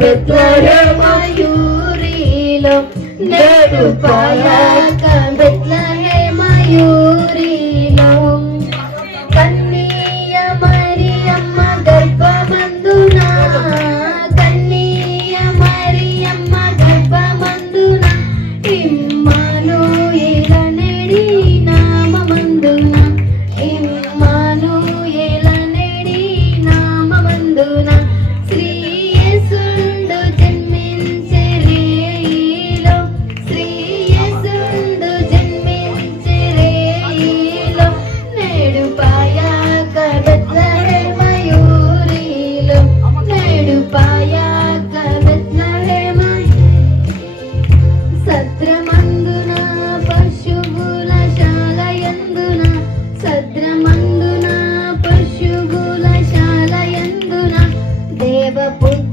బెత్లహేమయూరిలో నేడు పాయాక బెత్లహేమయూరిలో కన్నీయ మరియమ్మ గర్భమందున? కన్నీయ మరియమ్మ గర్భమందున? ఇమ్మాను ఎలనెడి నామమందున? ఇమ్మాను ఎలనెడి నామమందున? శ్రీ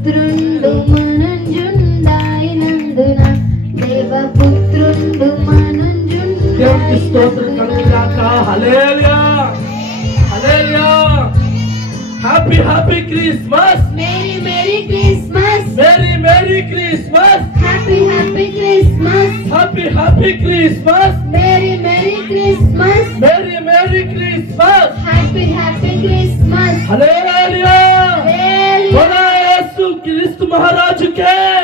దేవపుత్రుండు మనంజుండాయినందున దేవపుత్రుండు దేవునికి స్తోత్రం కలుగుగాక హల్లెలూయా హల్లెలూయా happy happy Christmas merry merry Christmas merry merry Christmas happy happy Christmas happy happy Christmas merry merry Christmas merry merry Christmas happy happy Christmas హల్లెలూయా Magic Air!